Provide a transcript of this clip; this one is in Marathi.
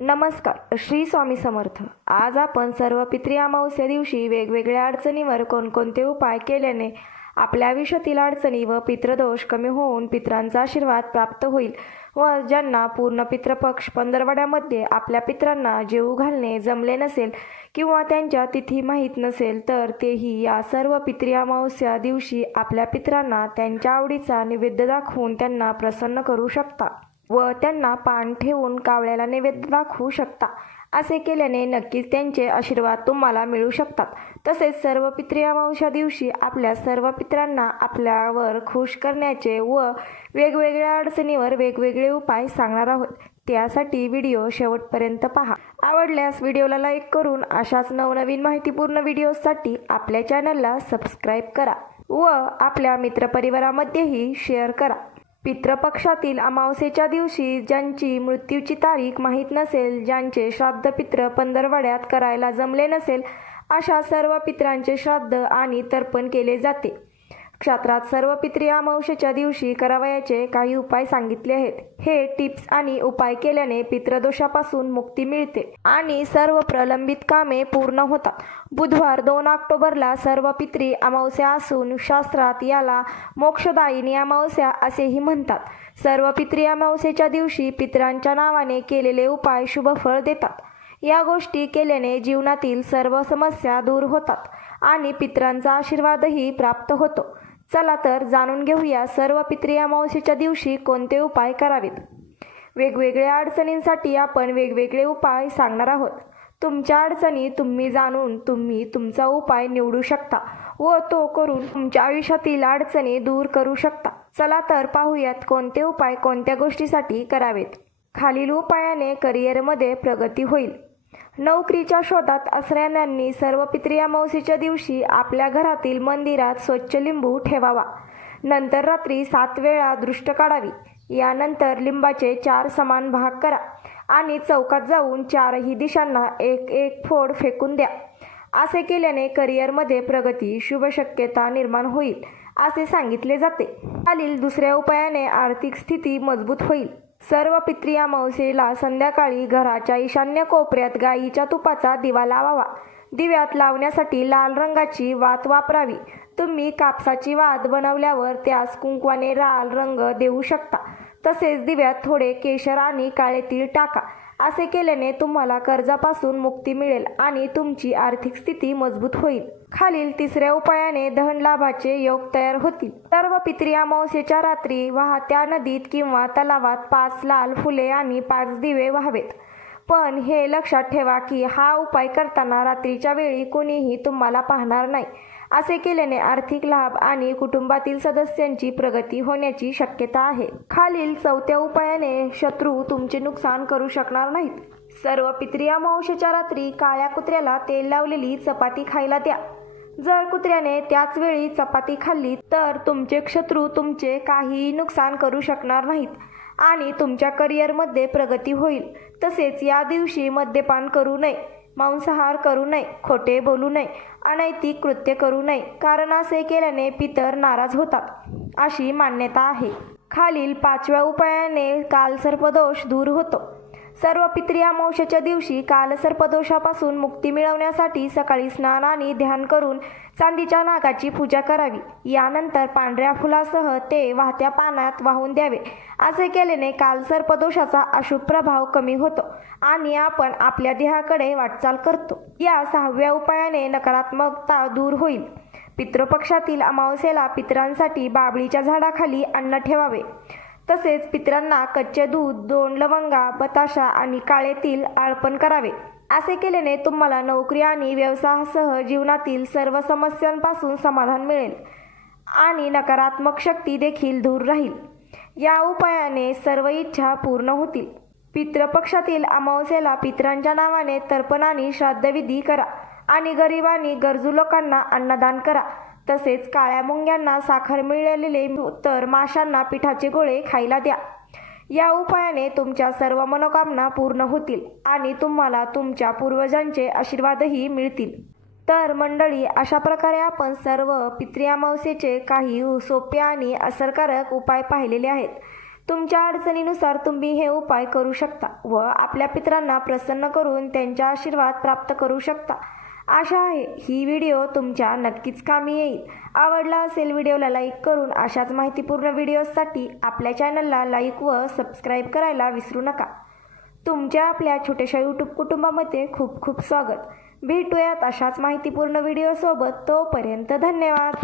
नमस्कार, श्री स्वामी समर्थ. आज आपण सर्व पितृ अमावस्या दिवशी वेगवेगळ्या अडचणींवर कोणकोणते उपाय केल्याने आपल्या आयुष्यातील अडचणी व पितृदोष कमी होऊन पितरांचा आशीर्वाद प्राप्त होईल व ज्यांना पूर्ण पितृपक्ष पंधरवड्यामध्ये आपल्या पितरांना जेवू घालणे जमले नसेल किंवा त्यांच्या तिथी माहीत नसेल तर तेही या सर्व पितृ अमावस्या दिवशी आपल्या पितरांना त्यांच्या आवडीचा नैवेद्य दाखवून त्यांना प्रसन्न करू शकता व त्यांना पान ठेवून कावळ्याला नैवेद्य दाखवू शकता. असे केल्याने नक्कीच त्यांचे आशीर्वाद तुम्हाला मिळू शकतात. तसेच सर्व पितृ अमावस्या दिवशी आपल्या सर्व पितरांना आपल्यावर खुश करण्याचे व वेगवेगळ्या अडचणीवर वेगवेगळे उपाय सांगणार आहोत. त्यासाठी व्हिडिओ शेवटपर्यंत पहा. आवडल्यास व्हिडिओला लाईक करून अशाच नवनवीन माहितीपूर्ण व्हिडिओसाठी आपल्या चॅनलला सबस्क्राईब करा व आपल्या मित्रपरिवारामध्येही शेअर करा. पितृपक्षातील अमावस्येच्या दिवशी ज्यांची मृत्यूची तारीख माहीत नसेल, ज्यांचे श्राद्ध पितृ पंधरवड्यात करायला जमले नसेल, अशा सर्व पितरांचे श्राद्ध आणि तर्पण केले जाते. क्षेत्रात सर्व पितृ अमावस्येच्या दिवशी करावयाचे काही उपाय सांगितले आहेत. हे टिप्स आणि उपाय केल्याने पितृदोषापासून मुक्ती मिळते आणि सर्व प्रलंबित कामे पूर्ण होतात. बुधवार 2 ऑक्टोबरला सर्व पितृ अमावस्या असून शास्त्रात याला मोक्षदायिनी अमावस्या असेही म्हणतात. सर्व पितृ अमावस्येच्या दिवशी पितरांच्या नावाने केलेले उपाय शुभ फळ देतात. या गोष्टी केल्याने जीवनातील सर्व समस्या दूर होतात आणि पितरांचा आशीर्वादही प्राप्त होतो. चला तर जाणून घेऊया सर्व पितृ अमावस्येच्या दिवशी कोणते उपाय करावेत. वेगवेगळ्या अडचणींसाठी आपण वेगवेगळे उपाय सांगणार आहोत. तुमच्या अडचणी तुम्ही जाणून तुम्ही तुमचा उपाय निवडू शकता व तो करून तुमच्या आयुष्यातील अडचणी दूर करू शकता. चला तर पाहूयात कोणते उपाय कोणत्या गोष्टीसाठी करावेत. खालील उपायाने करिअरमध्ये प्रगती होईल. नोकरीच्या शोधात असणाऱ्यांनी सर्व पितृ अमावस्येच्या दिवशी आपल्या घरातील मंदिरात स्वच्छ लिंबू ठेवावा. नंतर रात्री 7 वेळा दृष्ट काढावी. यानंतर लिंबाचे 4 समान भाग करा आणि चौकात जाऊन 4ही दिशांना एक एक फोड फेकून द्या. असे केल्याने करिअरमध्ये प्रगती शुभ शक्यता निर्माण होईल असे सांगितले जाते. खालील दुसऱ्या उपायाने आर्थिक स्थिती मजबूत होईल. सर्व पितृ अमावस्येला संध्याकाळी घराच्या ईशान्य कोपऱ्यात गाईच्या तुपाचा दिवा लावावा. दिव्यात लावण्यासाठी लाल रंगाची वात वापरावी. तुम्ही कापसाची वात बनवल्यावर त्यास कुंकवाने लाल रंग देऊ शकता. तसेच दिव्यात थोडे केशर आणि काळे तीळ टाका. असे केल्याने तुम्हाला कर्जापासून मुक्ती मिळेल आणि तुमची आर्थिक स्थिती मजबूत होईल. खालील तिसऱ्या उपायाने धन लाभाचे योग तयार होतील. सर्व पितृ अमावस्येच्या रात्री वाहत्या नदीत किंवा तलावात 5 लाल फुले आणि 5 दिवे व्हावेत. पण हे लक्षात ठेवा की हा उपाय करताना रात्रीच्या वेळी कोणीही तुम्हाला पाहणार नाही. असे केल्याने आर्थिक लाभ आणि कुटुंबातील सदस्यांची प्रगती होण्याची शक्यता आहे. खालील चौथ्या उपायाने शत्रू तुमचे नुकसान करू शकणार नाहीत. सर्व पितृ अमावस्येच्या रात्री काळ्या कुत्र्याला तेल लावलेली चपाती खायला द्या. जर कुत्र्याने त्याच वेळी चपाती खाल्ली तर तुमचे शत्रू तुमचे काहीही नुकसान करू शकणार नाहीत आणि तुमच्या करिअरमध्ये प्रगती होईल. तसेच या दिवशी मद्यपान करू नये, मांसाहार करू नये, खोटे बोलू नये, अनैतिक कृत्य करू नये, कारण असे केल्याने पितर नाराज होतात अशी मान्यता आहे. खालील 5व्या उपायाने कालसर्पदोष दूर होतो. सर्व पितृ अमावस्येच्या दिवशी कालसर्पदोषापासून मुक्ती मिळवण्यासाठी सकाळी स्नान आणि ध्यान करून चांदीच्या नागाची पूजा करावी. यानंतर पांढऱ्या फुलासह ते वाहत्या पाण्यात वाहून द्यावे. असे केल्याने कालसर्पदोषाचा अशुभ प्रभाव कमी होतो आणि आपण आपल्या देहाकडे वाटचाल करतो. या 6व्या उपायाने नकारात्मकता दूर होईल. पितृपक्षातील अमावस्येला पितरांसाठी बाबळीच्या झाडाखाली अन्न ठेवावे. तसेच पितरांना कच्चे दूध, 2 लवंगा, बताशा आणि काळे तीळ अर्पण करावे. असे केल्याने तुम्हाला नोकरी आणि व्यवसायासह जीवनातील सर्व समस्यांपासून समाधान मिळेल आणि नकारात्मक शक्ती देखील दूर राहील. या उपायाने सर्व इच्छा पूर्ण होतील. पितृपक्षातील अमावस्येला पितरांच्या नावाने तर्पण आणि श्राद्धविधी करा आणि गरीब आणि गरजू लोकांना अन्नदान करा. तसेच काळ्या मुंग्यांना साखर मिळालेले तर माशांना पिठाचे गोळे खायला द्या. या उपायाने तुमच्या सर्व मनोकामना पूर्ण होतील आणि तुम्हाला तुमच्या पूर्वजांचे आशीर्वादही मिळतील. तर मंडळी, अशा प्रकारे आपण सर्व पितृ अमावस्येचे काही सोपे आणि असरकारक उपाय पाहिलेले आहेत. तुमच्या अडचणीनुसार तुम्ही हे उपाय करू शकता व आपल्या पितरांना प्रसन्न करून त्यांचा आशीर्वाद प्राप्त करू शकता. आशा आहे ही व्हिडिओ तुमच्या नक्कीच कामी येईल. आवडला असेल व्हिडिओला लाईक करून अशाच माहितीपूर्ण व्हिडिओसाठी आपल्या चॅनलला लाईक व सबस्क्राईब करायला विसरू नका. तुमच्या आपल्या छोट्याशा यूट्यूब कुटुंबामध्ये खूप खूप स्वागत. भेटूयात अशाच माहितीपूर्ण व्हिडिओसोबत. तोपर्यंत धन्यवाद.